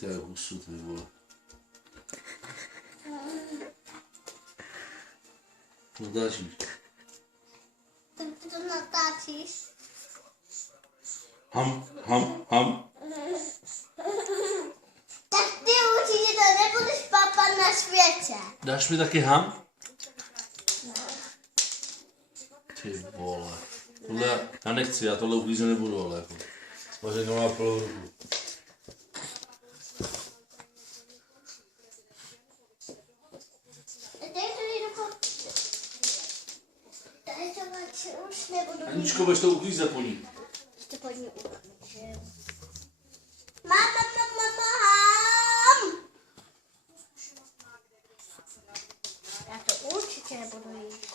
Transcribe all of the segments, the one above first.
to je husu, ty vole. Natáčíš. Tak ty to natáčíš. Ham. Tak ty určitě to nebudeš papat na světě. Dáš mi taky ham? Ty vole. Tohle já nechci, já tohle uklízet nebudu, ale jako. Vařek má plnou ruku. Už nebudu. Aničko, budeš to uklízet po ní. Ještě po ní uklízím. Mám. Já to určitě nebudu jít.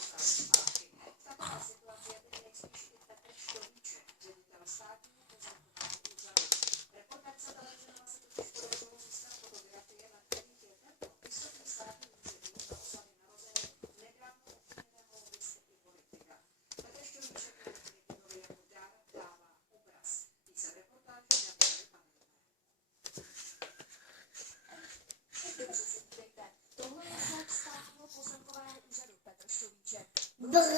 Ble.